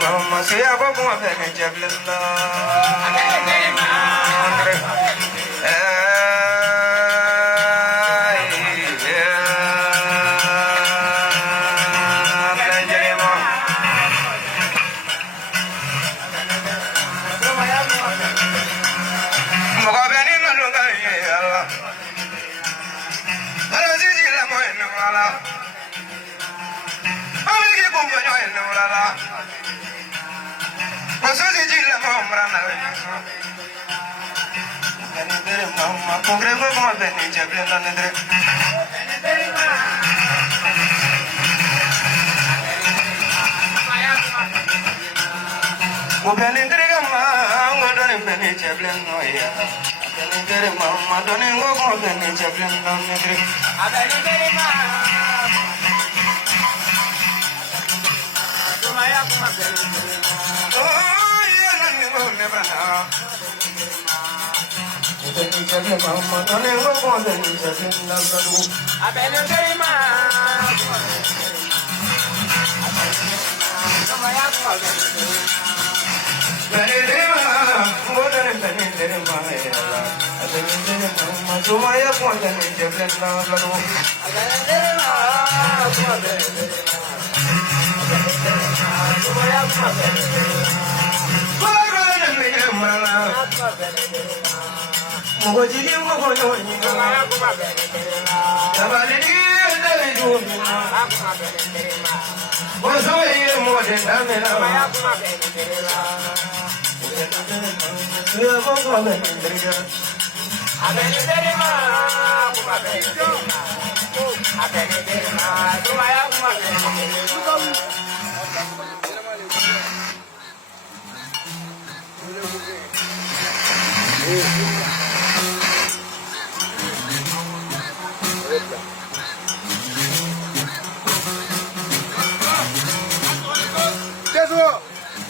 Mama, say I go on the Javelin.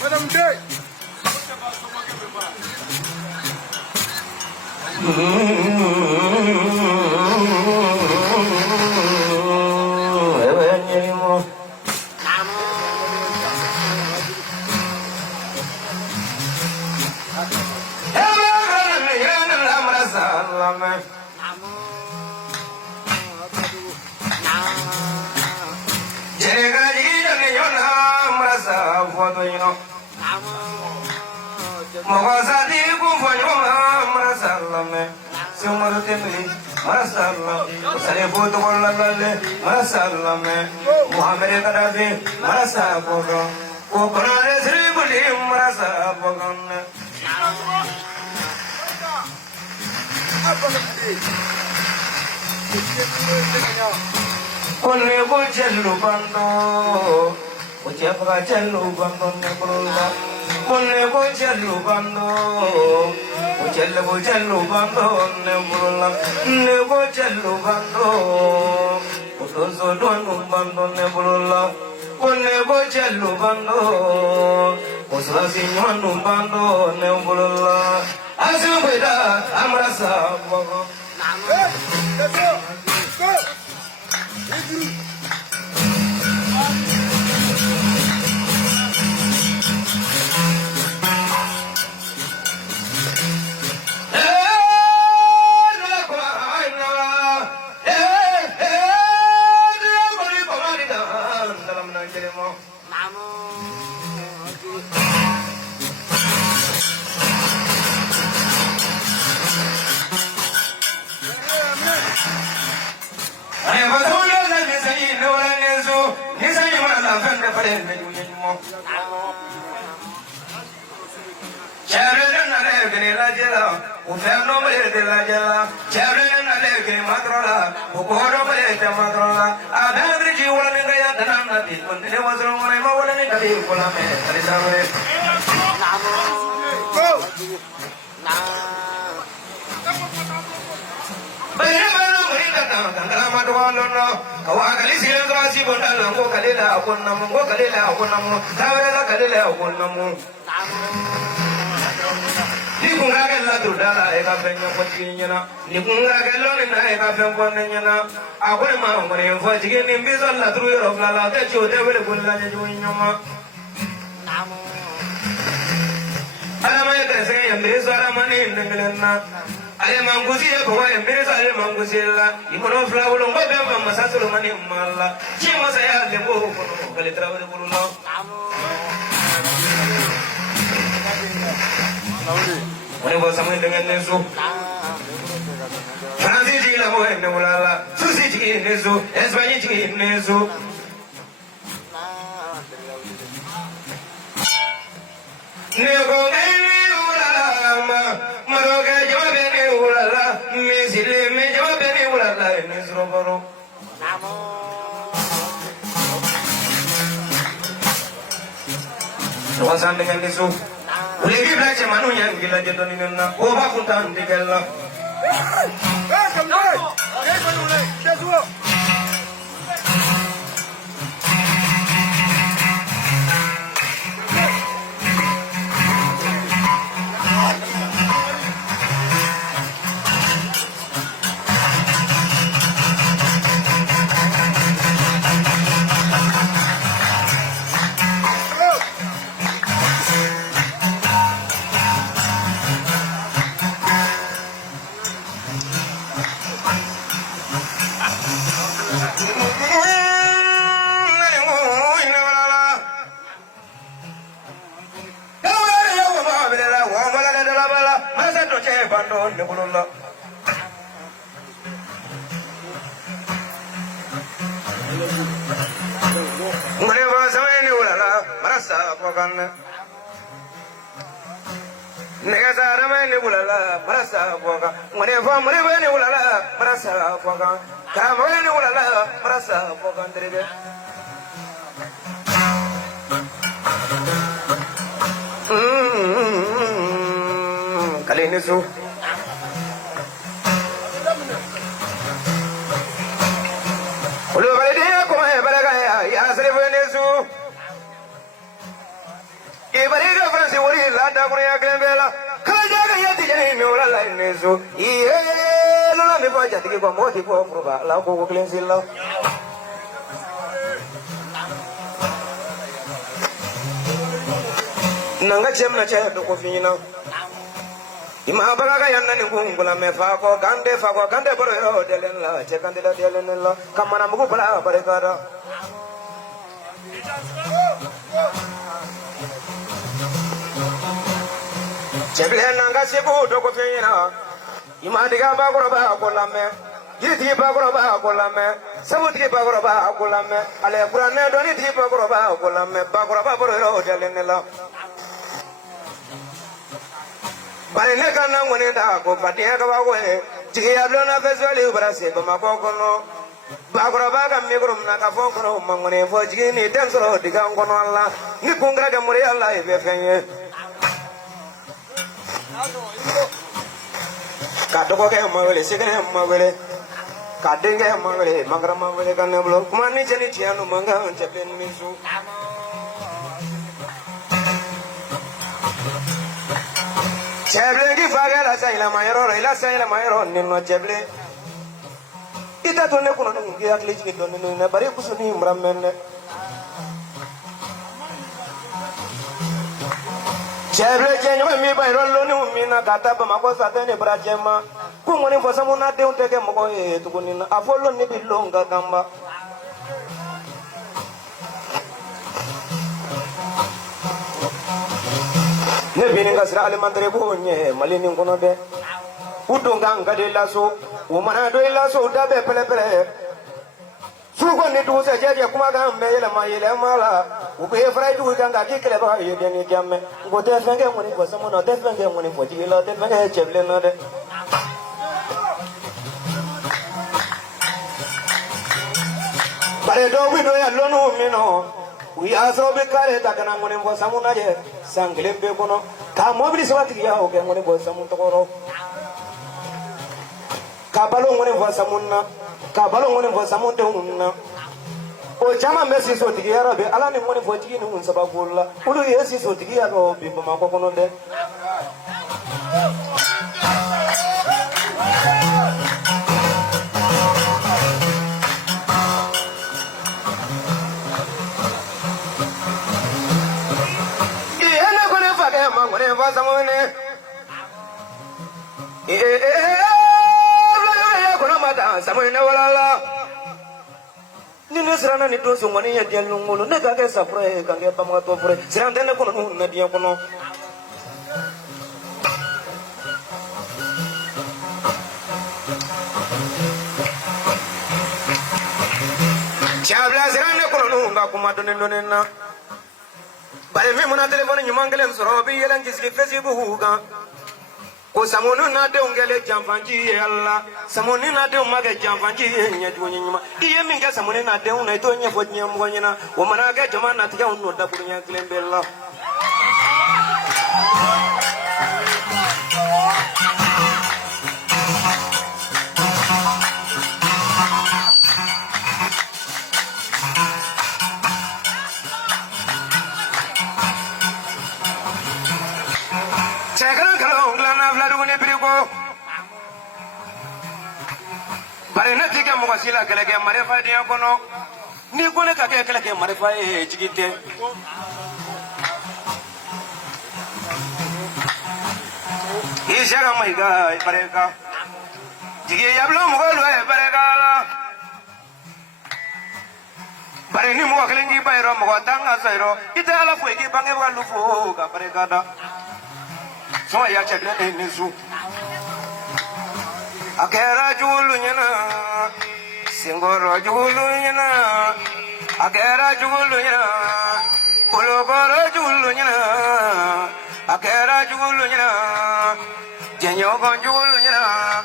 Madam Day. kunga ke la dudala e ka fenyo ko tinyana ni kunga ke lo ni na e ka fen ko nyana akore ma ngore fo jige ni bizo la dru yo la la te chu te wele bulla ni ju nyoma ala ma ke se ya mi sara mani ngelena ale mangusi e ko e mi sara mangusi la ikono fla wolo ngo be ma masasulu mani malla chi ma sa ya le bo ko no kale trawe de bulu no When was someone dengan nesu? Francis jila mo ende mulala, Susi jila nesu, Espanya jila nesu. Nego ene ulala, maroga jawabe ne ulala, mesile me jawabe ne ulala nesu roboro. Wasan dengan nesu. Uligi blache manu yang gila jatuh ni nana, oba kuntan digala. Kalinisu Ulu balidia kuma baragaya ya srevenisu Ibariga Fransi wori lada kunya krembela kajaga yati jani miula la nisu iye lula mi baja tiki kwa moti kwa proba la ko klensilla Nanga chemna cha to ko fina Ima baraga yanna ni gungula me fa ko gande boro yo delen la che kandela delen la kamana mugu bala bare kara Cheble nanga sebu to ko fina Ima diga ba ko lame Yiti ba ko lame Sabuti ba ko lame ale qur'an do ni ti ba ko lame ba boro yo delen la Bale kana ngone da ko patia ka ba we tiya blona festival brase ba makoko no ba ko ba ka mi ko na ka fo ko mangone fo jini tensoro diga ngono alla ni kungra ga muri alla e be fenye ka to ko ke ma wele sigene ma wele ka denge ma wele magra ma wele ka ne blo kuma ni jeni tianu manga on chapen misu Cheble di faga la sayla mayro nino cheble ita to ne kuno ngi at leji do ne bari kusuni mramenne cheble jenyo mi bayro lo ni umina kata ba mako satene brajema kungoni fo samuna de unteke moko e tukunina afolo ni bilonga gamba ne bini ngasira alimandre ko nye malini ngono be udonga ngade laso umana do laso dabe pele sugo ni du se jeje kuma ga mbele mayele mala ube frai du ganga kikele ba yede ni jamme ngo te fenge ngoni ko samono te fenge ngoni ko jila te fenge cheble no de bare do wi do ya lonu mino We also be carried that I'm going to someone Sangle Begono. Come over this what you are going to someone tomorrow. Cabalo winning for someone, Cabalo winning for someone to O Chama Messi so together, Alan money for Gino Sababula. Who is so together or people Macono there? samone fa samone kono mata samone wala ni ne sirana ni doso ngoni ya dial ngolo ne ka ke safre ka ke pamwa to fre siranda ne kono na dia kono chabla siranda kono nga kuma donen na bare me mona telefone nyumangale soro bi yelan kiski facebook ga ko samonu na de ungele jamfanji Allah samonu na de umage jamfanji nyaju nyuma iye minga samonu na de una to nyefo nyamgo nyina wo managa jama na tiga unno da bunya klembella bare na tige mo gasila keleke marefa dia kono ni kone ka ke keleke marefa e jigite ishaga maiga bareka jige yablo mo golo e bareka bare ni mo kelengi bayro mo tanga sairo ita ala fo ki bange wa lufo ka bareka da so ya chekle nisu akera julu nyana singoro julu nyana akera julu nyana kulogoro julu nyana akera julu nyana jenyogo julu nyana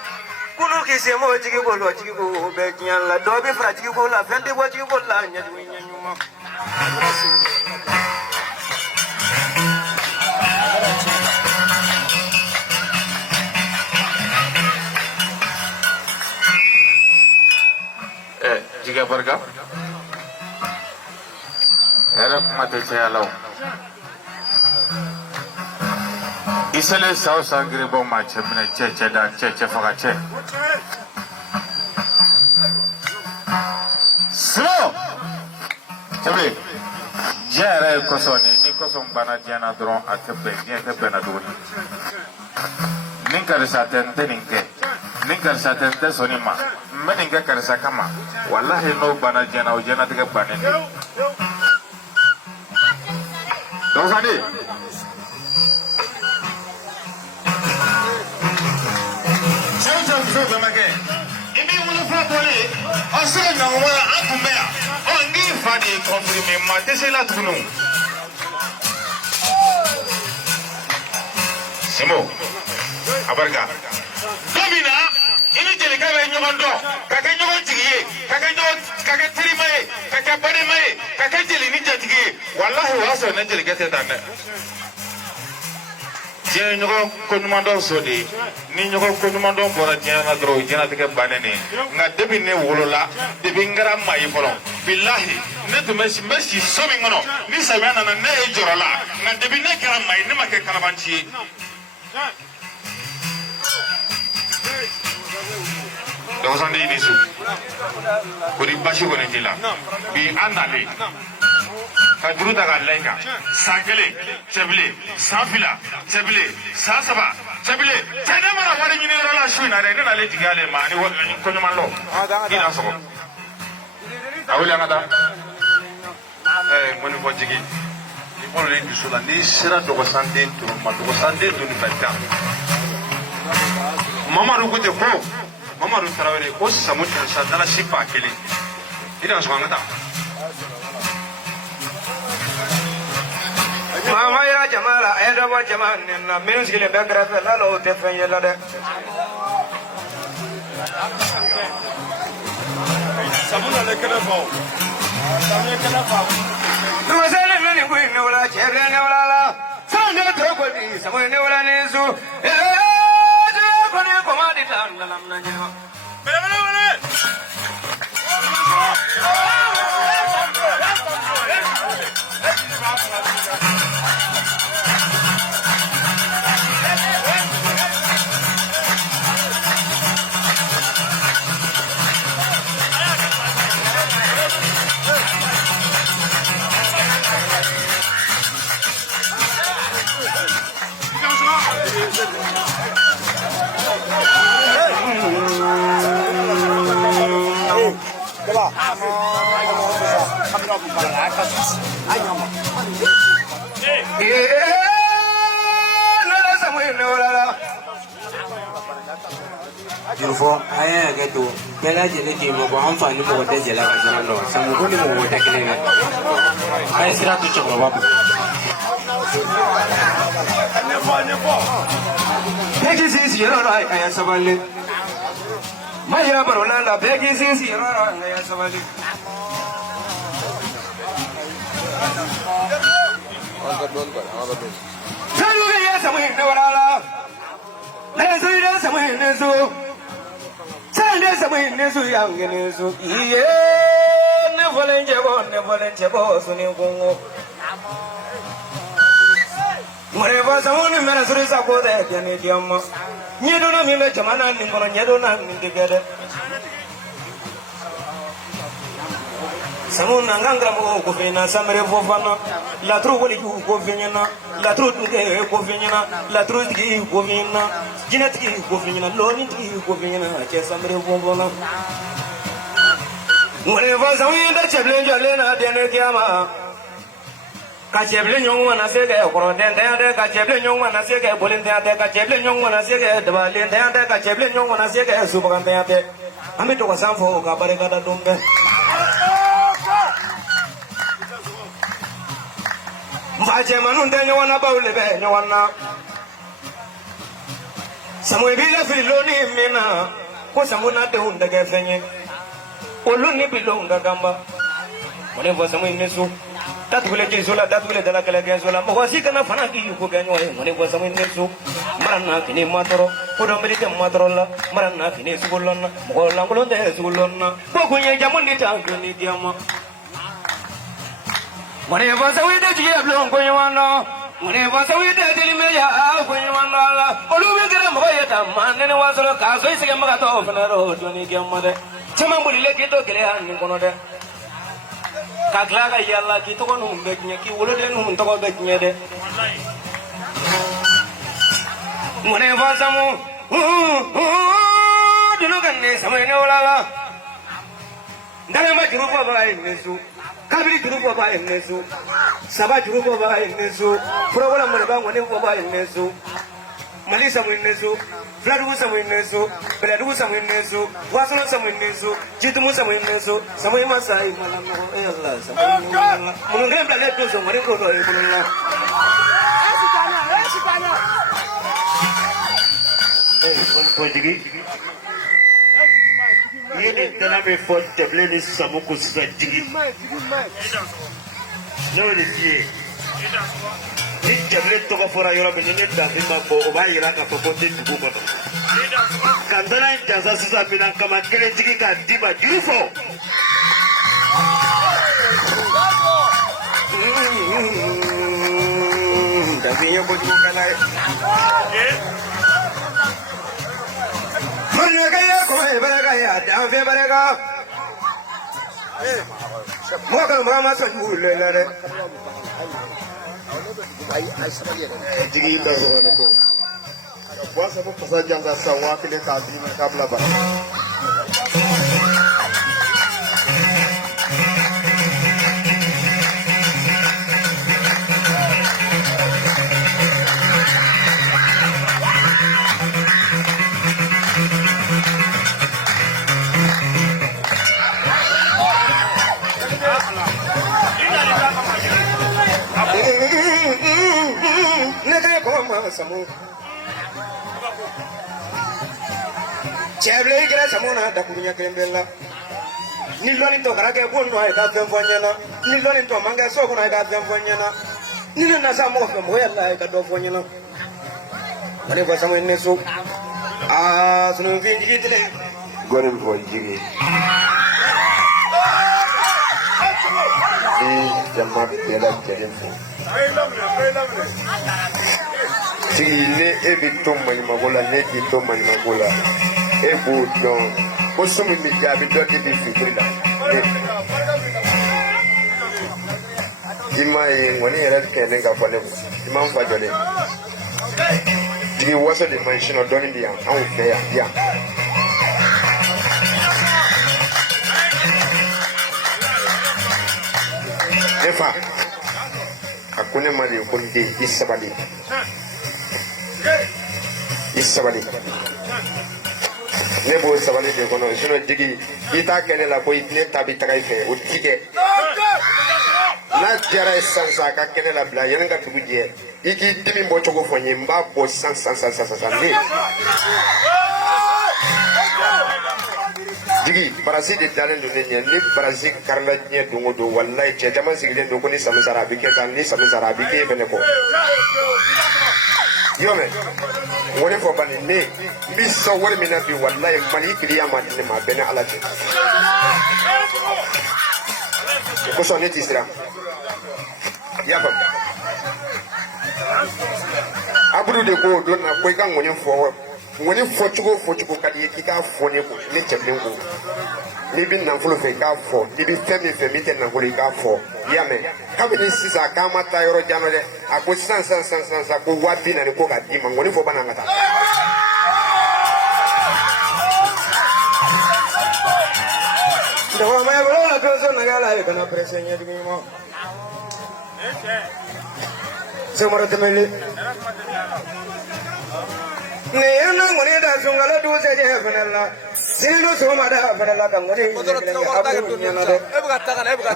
kunu kise mo jigi ko be nyalla do be fra jigi ko la fende bo jigi ko la nyadu nyanyuma Jika bergab, era mati saya lau. Isale saus sangri bom macam mana cece dan cece fakace. Slow. Coba. Jara kosong ni kosong bana jana drone akebe na dulu. Ningkar saten teningke, ningkar saten tesonima. Meninga karisa kama wallahi no bana jana o jana tiga bane ni dosani so bamake ibi wulu fa tole o se na wa akumea o ngi fa di confirmer ma tesela tunu simo abarga domina ini jeli ka be nyogon do ka ke nyogon tigiye ka ke trimaye ka ke barimaye ka ke jeli ni jatigiye wallahi waso na jeli ke tetanne je nyogon ko nyumando sodi ni nyogon ko nyumando bora jena dro jena te ke banene nga debi ne wolola debi ngara mai folo billahi ne to meshi somi ngono ni sabana na ne ejorola nga debi ne kara mai ne make kalabanchi Dosan di nisu, kuri basi kone tila, bi anale, kaduru taga laika, sakele, cebile, safila, cebile, sasaba, cebile, cene mana wari nyini rola shui na re, nena le tigale ma ni konyo malo, ina soko. Awuli angata, moni fojigi, ni polo le nisula, ni sira dogo sande tu, ma dogo sande tu ni fajta. Mama rukute ko. Mama Traoré ko samu tan dala sipa kele ina so ngata mama ya jamala edo wa jaman na minus gile bagra fa la lo te fen yela de samuna le kala fa samuna kala fa no sele ni ku ni wala chere ni wala la sande to ko di samuna ni wala ni su ko ni ko ma di tan la lam na ni Jurufo aya ga to bela je ne ke mo ba amfani mo wata jela ga jana no samu ko ni mo wata kene ga ai sira to ce ba Peggy sisi ro ro aya sabale Maya barola la Peggy sisi ro ro aya sabale Telu ga ya samu ne wala la Zira samu ne so Sande samu ne so yang ne so iye ne volenge bo so ne gongo More va samu ne mera suru sa ko de ne diamma nyedo na mi le jamana ni kono nyedo na mi de gede Samu na ngangara mo ko fina samre fofana la tru woni ko finyana la tru de ko finyana la tru de ko finyana jinati ko finyana loni de ko finyana ke samre fofana Ngone va samu da cheble jole na de ne kiama ka cheble nyong na se ga ko den de ka cheble nyong na se ga bolen de ka cheble nyong na se ga de balen de ka cheble nyong na se ga subagan de ami to ko sanfo ka bare ka da dumbe Mbaje manunde nyawana baule be nyawana Samwe bila filoni mina Ko samuna de unda gefenye Oluni bilonga gamba Mone vo samwe nesu Tatule jisola tatule dala kala gesola Mo wasika na fana ki ko ganyo mone vo samwe nesu Marana kini matoro Podo milite matoro la Marana kini sugolonna Mo langulo de sugolonna Ko kunye jamundi tangni diama Mone va sawi de jiya blon ko ywana mone va sawi de dilime ya ko ywana la oluwe gara mo ya ta manene wa solo ka so ise ma to fana ro to ni gemade chama mbuli le kito gele an ko no de ka kla ga yalla ki to ko no mbe nya ki wolo de no to ko be nya de mone va samu dino ganne samay ne wala la ndale ma juru ko ba nesu Kabiri juruko ba ennesu Saba juruko ba ennesu Probola mo ba ngone ko ba ennesu Malisa mo ennesu Fladu mo mo ennesu Beladu mo ennesu Wasono mo ennesu Jitu mo ennesu Samo masai malam mo Allah samo mo ngem bla le to so ngone ko do e ko la Esikanya ko digi Yini tena me fo teble ni samu ko sa digi no ni tie ni teble to ko fora yoro be ni da bi ma bo o ba yira ka popo te dugu ko kandala jaza sisa binan kama kele digi ka diba jurufo da biyo ko ko kala Barega ko barega ya da fe barega mo ka mama sa jule la re ai sabali digi da ko ne ko wa sa ko sa janga sa wa kile ka bi na kabla ba Samu Cheble gira samuna da kunya kembela ni loni to karake bonno ay da femfonyana ni loni to manga so ko ay da femfonyana ni na sa mo fe mo yalla ay da do fonyana mane ko samu ne so sunu fi jigi tele gonim fo jigi jamma bela jelenfo Tile e bitom mani magola ne bitom mani magola e budon o somi mi jabi do di bi fikrida imai woni era kene ga fone imam fajole di wasa de mansion o doni dia an fe ya fa a ko ne ma de ko den i sabali ne b'o sabali de kɔnɔ sinon jigi i t'a kɛ ne la ko ne ta bɛ taga i fɛ o ti kɛ n'a diyara ye sisan sisan a ka kɛ ne la bila yanni ka dugu jɛ i k'i dimi bɔ cogo fɔ n ye n b'a bɔ sisan ne jigi barasi de dalen don ne ɲɛ ni barasi karila diɲɛ don o don walayi cɛ caman sigilen don ko ni sami sara a bɛ kɛ tan ni sami sara a bɛ kɛ e fɛnɛ kɔ i y'o mɛn n ko ne fɔ bani ne n bɛ sɔn wari min na bi walayi mali kiliya ma di ne ma a bɛɛ ni ala cɛ o kosɔn ne tɛ siran i y'a faamu abudu de ko o don na ko i ka ŋɔni fɔ cogo ka di ye k'i k'a fɔ ne ko ne cɛbilen ko n'i bɛ nafolo fɛ i k'a fɔ n'i bɛ fɛn min fɛ min tɛ nafolo i k'a fɔ i y'a mɛn kabini sisan k'an ma taa yɔrɔ jan dɛ a ko sisan ko 40,000 ko k'a d'i ma ŋɔni fɔ bana ka taa. Dawamaya bolo la tozo nagala e kana presenya digimo. Semara temeli. Ne yana ngone da sungala du se je fanalla. Sino soma da fanalla ka ngone.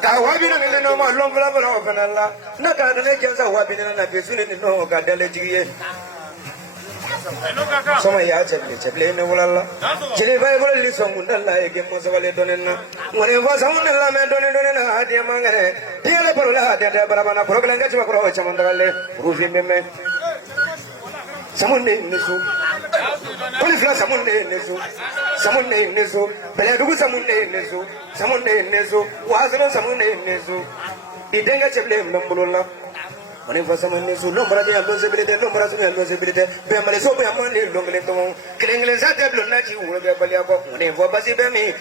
Ka wabi na ngene no ma lombla bolo fanalla. Na ka ne kenza wabi na na besune ni no ka dale jiye. Soma ya cheble ne wala jeli bay bol li songu dalla e gem mo sabale donenna ngone bo songu dalla me donena hadiya mangare tiele bol la hadiya barabana program ga chima ko chama dagalle rufi me samunne nesu police la samunne nesu bele dugu samunne nesu wazano samunne nesu idenga cheble mbolola Mane fasama ne so lombra de allo zebilite lombra so allo zebilite be male so be amane lomle to kelengele za te blonna ji wo be balia ko ne vo basi be mi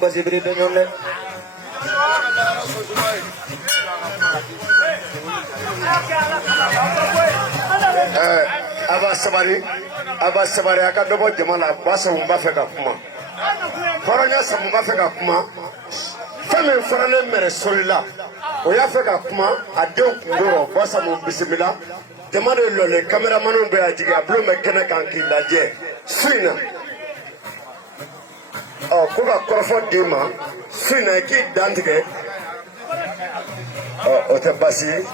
basi bi de nyomle aba sabari aka dobo jamala basa umba fe ka kuma foronya samu ba fe ka kuma fami forale mere solila o y'a fɛ ka kuma a denw kundoro basa mu bisimila jama de lɔle kameramanu bɛ a jigin a bulon bɛ kɛnɛ kan k'i lajɛ su in na ko ka kɔrɔfɔ d'i ma su in na i k'i dan tigɛ o tɛ basi ye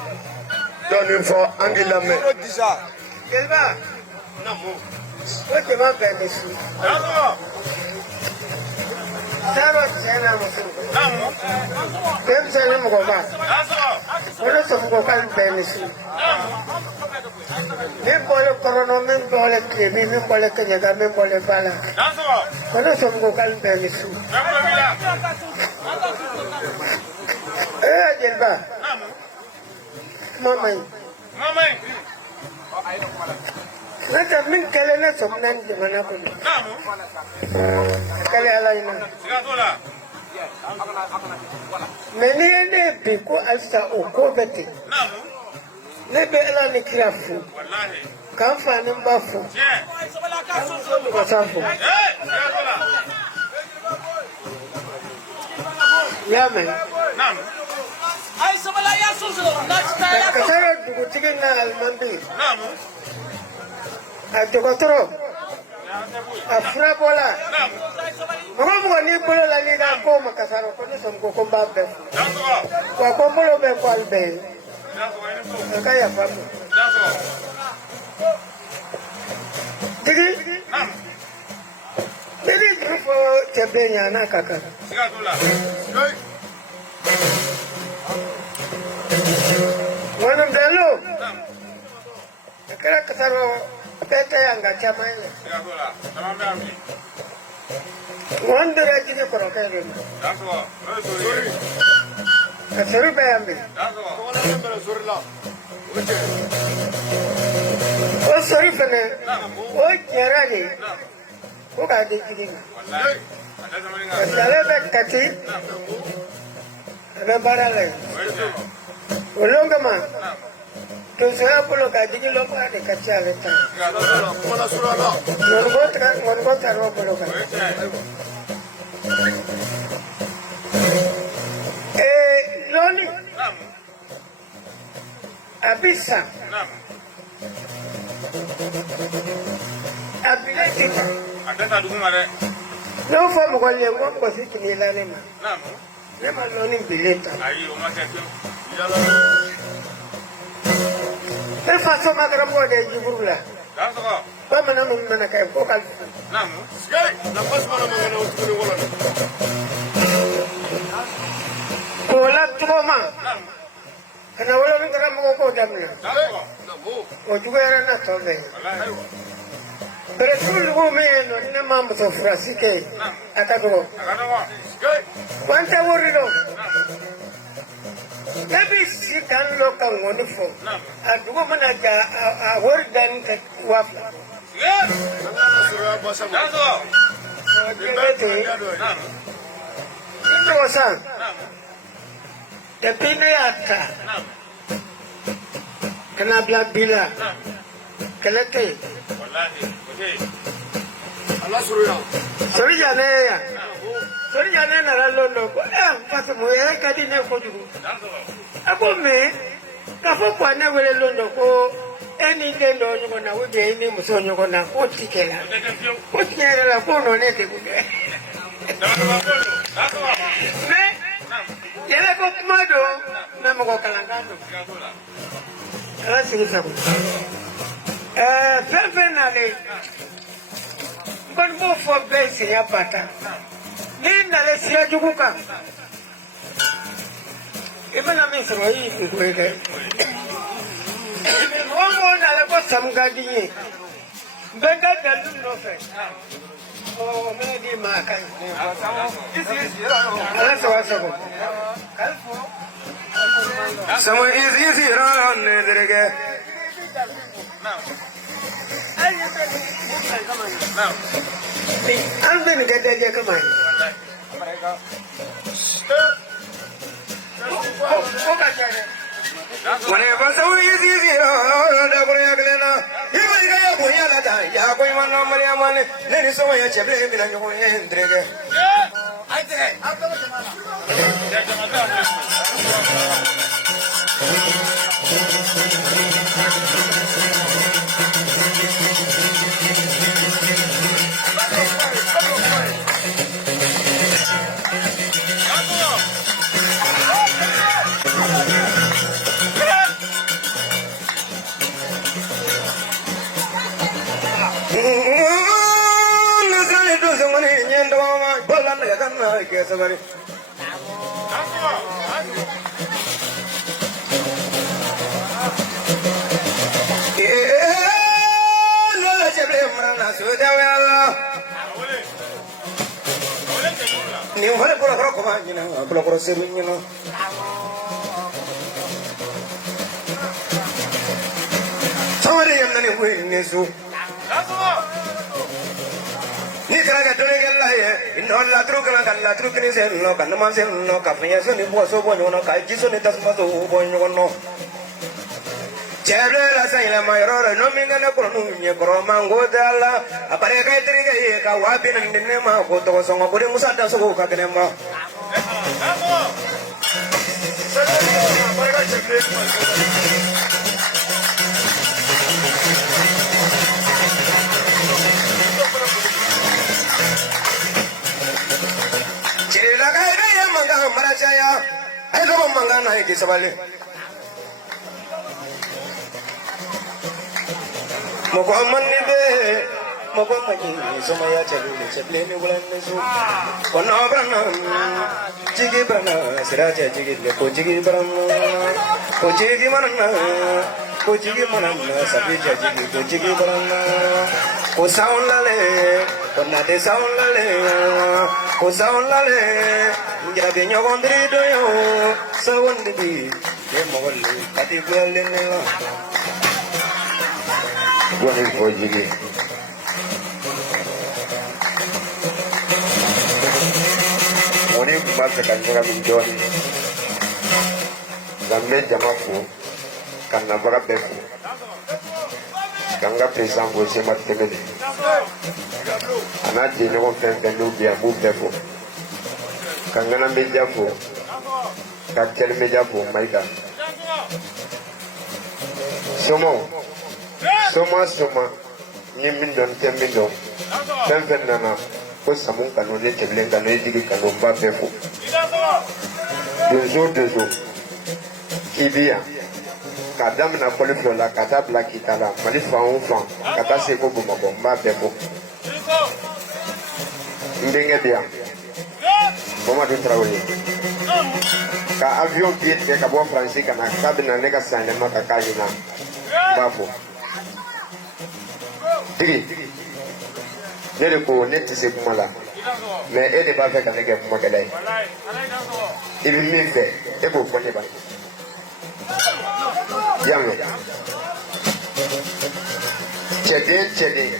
dɔɔnin fɔ an k'i lamɛn. Jeliba, o jama bɛɛ bɛ su. Saro tiɲɛna muso. Denmisɛnnin mɔgɔba. Olu sɔgɔ ka bɛɛ ni su. Min bɔlen kɔrɔnɔ, min bɔlen tilemi, min bɔlen kɛɲɛka, min bɔlen ba la. Olu sɔgɔ ka bɛɛ ni su. Jeliba. Kuma man ɲi. Ne tɛ min kɛlen ne sɔmina ni jamana kɔnɔ. Kɛlɛ ala in na. Mais n'i ye ne bi ko halisa o ko bɛ ten. Ne bɛ ala ni kira fo. K'an fa ni n ba fo. Masa fo. I y'a mɛn. Kasara dugutigi na alimandi. A dɔgɔtɔrɔ a furabɔla mɔgɔ mɔgɔ n'i bolo la n'i ka ko ma kasara ko ne sɔn ko n b'a bɛɛ fo wa ko n bolo bɛ ko hali bɛɛ ye a ka yafa n ma tigi ne bɛ juru fɔ cɛ bɛɛ ɲɛ n'a ka kan ŋɔnibɛlo a kɛra kasara bɛɛ tɛ yan nka caman ye ŋɔni donna jigi kɔrɔkɛ de ma ka sori bɛ yan bi o sori fɛnɛ o tiɲɛra de ko k'a di jigi ma parce que ale bɛ kati a bɛ baara la yen o don kama donsoya bolo ka jigi lɔbɔya de ka ca ale ta ŋɔnibɔ taara o bolo kan lɔni bisa abile kita Ada tak dulu mana? no fo mo golle mo ko sikini la ne ma Nam. ne ma lo ni bileta Ayi o ma ke tu. el fa so ma garam go de jibrula Dah so. ba mana no mana kay ko kal Nam. Skay, na pas mana mangana utkuni wala. ko la to ma Nam. kana wala ni garam ko damna Dah so. o jugera na to be Wallahi. pero tul go me no ni ma mo to frasi ke akago Agak wa. Skay. kwanta worido Tapi si kan lo kan woni fo adugo mana ja a wordan ka wafla Skay. Nangana sura basa mo. Dah so. Nam. Ito sa Nam. de pinayata Nam. kana bla bila kala te Wallahi. Okey. Allah sura. sori jane ya sori jane na la londo ko paso mo ya ka di ne ko jugo Dah so. ako me ka fo kwa na wele londo ko eni de lo nyugo na wo de ni muso nyugo na ko tikela Dah ke fiu. ko tikela la ko no ne te ku de Dah so. Dah so. me Nam. yele ko kumado na mo ko kalangando Dah so lah. ala sigi sabu pepe na le bon bo fo be se ya pata ni na le sia jugu ka ibana min so yi ku ko ke mo na le ko sam ga di ni be ga da lu no fe o me di ma kai ala so wa so ko Sama easy ran nedrege. Nam. an bin ga da je kama ni ko ka ja Mane basa easy ran da ko ya glena. Iba ga ya ko ya la da ya ko man no Maria mane ne ni so ya cheble mi na ko endrege. Nasale do so mane nyendo ma bolan ga kan na ke so bari. No la cheble mrana so da wala. Ni hore pura ko ma ni na pura ko seru ni no. Samari yam nani ko ni so. Ni kara ga dole ga la ye inno la tru kala ga la tru kini se no kan ma se no ka fa so ni bo so bo no ka ji so ni tas ma so bo no no. Chebre la sai la mayro no mi ngana ko no mi ko mango dala apare ka tri ga ye ka wa bin ne ma ko to so ngo buri musa ta so ko ka ne ma. Chela ga ya manga mara chaya ai ko manga na ki sabale. Muhammad ni be Muhammad ni somaya chalu chaple ni bulan ni su wana brana jigi brana siraja jigi le ko jigi brana sabi jigi ko jigi brana ko saun lale ko na de saun lale ko saun lale ngira be nyogondri do yo sawondi bi e mogolli kati gwelle ne la Wani ko jigi. Wani kuma ta kan jira min joni. Zambe jama ko kan na bara be ko. Kan ga president ko se ma temele. Ana je no fen fen no bia bu be ko. Kan na be jafo. Ka tel me jafo maida. Soma ni min don te min don fen nana ko samun kanu ne teblen kanu ne digi kanu ba fefo deux jours kibia kadam na koliflo la kata blaki kala mali fan kata se ko bumako ba fefo ndenge dia boma do traoré ka avion pied ka bo français kana kabina ne ka sane ma ka kajina bafo Digi, ne de ko ne ti se kuma la mais e de b'a fɛ ka ne kɛ kumakɛla ye i bɛ min fɛ e b'o fɔ ne ba y'a mɛn cɛden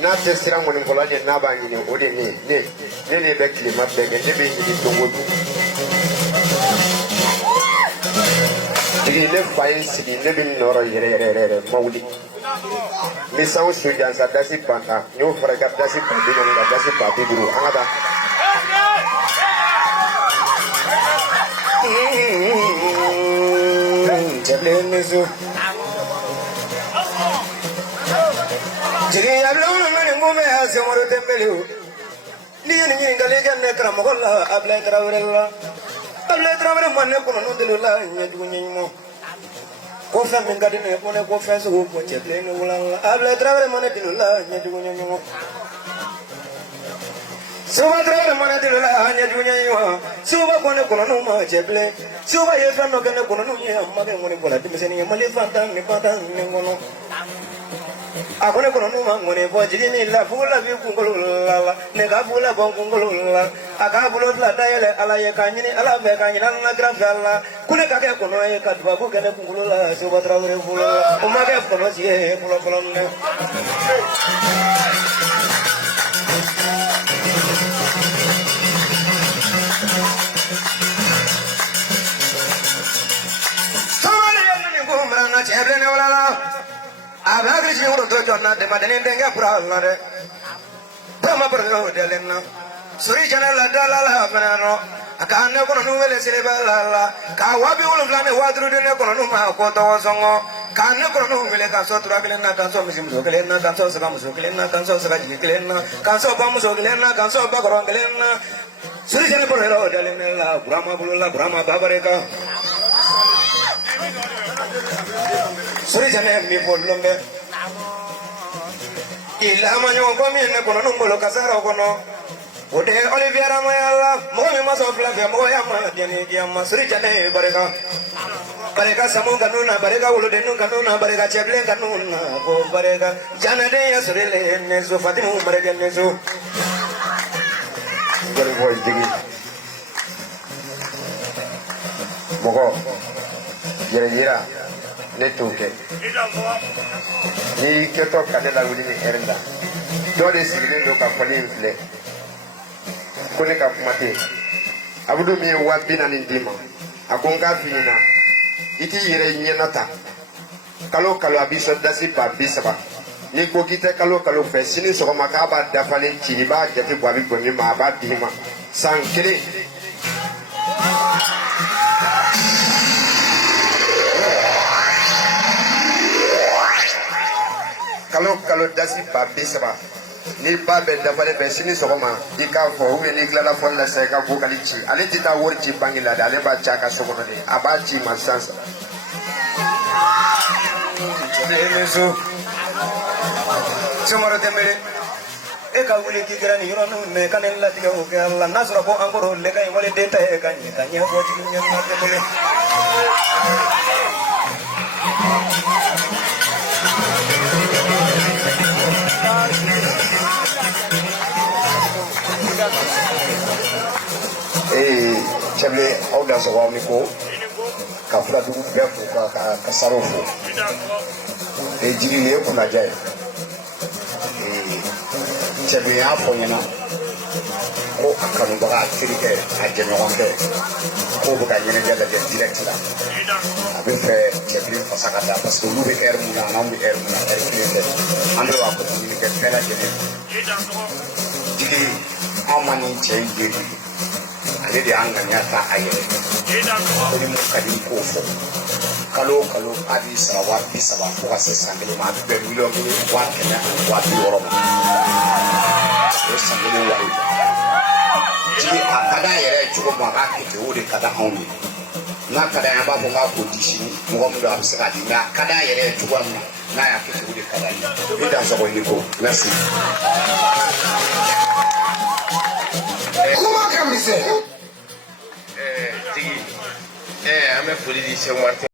n'a tɛ siran mɔnifɔla ɲɛ n'a b'a ɲini o de ne de bɛ tilema bɛɛ kɛ ne bɛ ɲini don o don Digi ne fa ye n sigi ne bɛ n nɔrɔ yɛrɛ ma wuli ni sanw sojan sa dasi banta n y'o fara i ka dasi ba bi naani ka dasi ba bi duuru an ka taa cɛbilen ni so jigi yabilenw ma nin kun bɛ a senkɔrɔ tɛnbɛli o n'i ye nin ɲininkali kɛ ne karamɔgɔ la Ablaye Tarawele la Ablaye Tarawele ma ne kɔnɔ deli la ɲɛjugu ɲɛɲuman ko fɛn min ka di ne ye ko ne ko fɛn sugu ko cɛbilen ni wula la Ablaye Tarawele ma ne deli la ɲɛjugu ɲɛɲuman Suba Tarawele ma ne deli la ɲɛjugu ɲɛɲuman Suba ko ne kɔnɔnu ma cɛbilen Suba ye fɛn dɔ kɛ ne kɔnɔnu ye a ma kɛ ŋɔni bɔra denmisɛnnin ye Mali fantan ni kɔnɔ a ko ne kɔnɔnu ma ŋɔni bɔ jigi ni la fugu la bi kunkolo la ne ka fugu la bɔ kunkolo la a k'a bolo fila dayɛlɛ Ala ye k'a ɲini Ala fɛ k'a ɲini Ala giran fɛ Ala ko ne ka kɛ kɔnɔ ye ka dubabu kɛ ne kunkolo la Suba Tarawele bolo la o ma kɛ kɔnɔ si ye fɔlɔ dɛ cɛbilen ne wala la a bɛ hakili jigin woro to jɔn na dɛmɛdenni denkɛ kura la dɛ bama bɔrɔ dalen na sori jɛnɛ la dala la fɛnɛ nɔ a ka ne kɔnɔnu wele seliba la ka 70,000 ni 5000 di ne kɔnɔnu ma ko tɔgɔ sɔngɔ ka ne kɔnɔnu wele ka sɔ tura kelen na ka sɔ misimuso kelen na ka sɔ saga muso kelen na ka sɔ saga jigi kelen na ka sɔ bamuso kelen na ka sɔ bakɔrɔn kelen na sori jɛnɛ bɔrɔ dalen ne la burama bolo la burama babarika sori jɛnɛ mi fɔ lɔnbɛ ilama ɲɔgɔn ko min ne kɔnɔ nun bolo kasaraw kɔnɔ o de Olivier Amaya la mɔgɔ min ma sɔn fila fɛ mɔgɔ y'a ma diɲɛ diɲɛ ma sori jɛnɛ barika samu kanu na barika wolodennu kanu na barika cɛbilen kanu na ko barika janaden ya sori le ne so Fatimu barika ne so jɔli fɔ jigi mɔgɔ yɛrɛ yira ne t'o kɛ n'i kɛtɔ ka ne lawuli ni hɛrɛ la dɔ de sigilen don ka fɔli in filɛ ko ne ka kuma tɛ Abudu min ye 40,000 d'i ma a ko n k'a f'i ɲɛna i t'i yɛrɛ ɲɛna ta kalo o kalo a b'i sɔn dasi ba 30 n'i ko k'i tɛ kalo o kalo fɛ sini sɔgɔma k'a b'a dafalen ci i b'a jate bɔ a bɛ bɔn min ma a b'a d'i ma san 1 kalo dasi ba 30 ni ba bɛ dafalen bɛ sini sɔgɔma i k'a fɔ ou bien n'i tilala fɔli la sisan i ka vocali ci ale tɛ taa wari ci banque la dɛ ale b'a ci a ka so kɔnɔ de a b'a ci ma sisan Sumaworo Tembele e ka wuli k'i kɛra nin yɔrɔnin mɛ ka ne latigɛ o kɛ Ala n'a sɔrɔ ko an kɔrɔ le ka ɲi wale den ta ye ka ɲɛ ka ɲɛfɔ jigi ɲɛma Tembele cɛbilen aw da sɔgɔ aw ni ko ka fuladugu bɛɛ fo ka saraw fo jigi nin ye kunnadiya ye cɛbilen y'a fɔ ɲɛna ko a kanubaga a terikɛ a jɛɲɔgɔnkɛ k'o bɛ ka ɲɛnajɛ lajɛ direct la a bɛ fɛ cɛbilen fasa ka taa parce que olu bɛ heure mun na an'anw bɛ heure mun na heure kelen tɛ an bɛ b'a fɔ ɲini kɛ bɛɛ lajɛlen jigi anw ma nin cɛ in deli ale de y'an ŋaniya ta a yɛrɛ ko ni mun ka di k'o fɔ kalo kalo a b'i sara 30,000 fo ka se san kelen ma a bɛ bɛn miliyɔn 1,100,000 ani 60,000 ma o ye san kelen wari jigi a ka d'a yɛrɛ ye cogo min a k'a kɛ ten o de ka di anw ye n'a ka d'an ye an b'a fɔ k'a k'o di sini mɔgɔ min don a bɛ se k'a di mɛ a ka d'a yɛrɛ ye cogoya min na n'a y'a kɛ ten o de ka d'an ye i Dansɔgɔ i ni ko merci. Kuma ka misɛn. Tigi an bɛ foli di Sɛki Umaru